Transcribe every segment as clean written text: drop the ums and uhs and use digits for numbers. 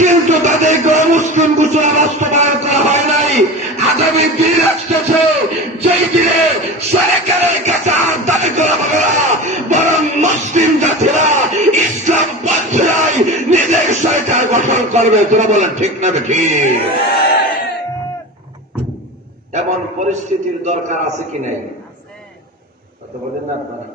কিন্তু তাদেরকে মুসলিম ঘোষণা বাস্তবায়ন করা হয় নাই। আগামী দিন আসতেছে যেই দিনে সরকারের কাছে আর দাবি করা হবে না, বরং মুসলিম জাতিরা ইসলাম পন্থায় নিজের সরকার গঠন করবে। তোরা বলেন ঠিক না ঠিক? এমন পরিস্থিতির দরকার আছে কি নাই? কথা বলেন না আপনারা?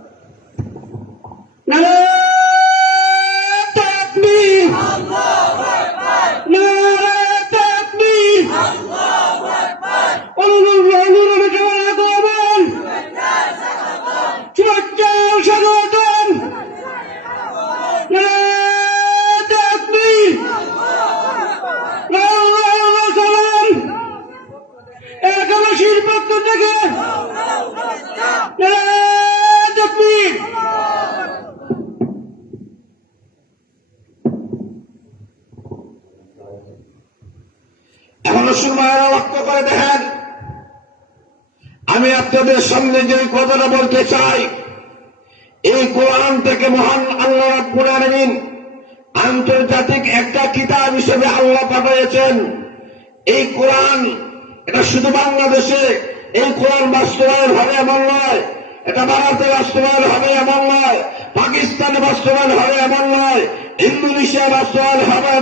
এখনো সময় লক্ষ্য করে দেখেন, আমি আপনাদের সামনে যে কথাটা বলতে চাই, এই কোরআন থেকে মহান আল্লাহ রাব্বুল আলামিন আন্তর্জাতিক একটা কিতাব হিসেবে আল্লাহ পাঠিয়েছেন। এই কোরআন এটা শুধু বাংলাদেশে এই কোরআন বাস্তবায়ন হবে এমন নয়, এটা ভারতে বাস্তবায়ন হবে এমন নয়, পাকিস্তানে বাস্তবায়ন হবে এমন নয়, ইন্দোনেশিয়া বাস্তবায়ন হবে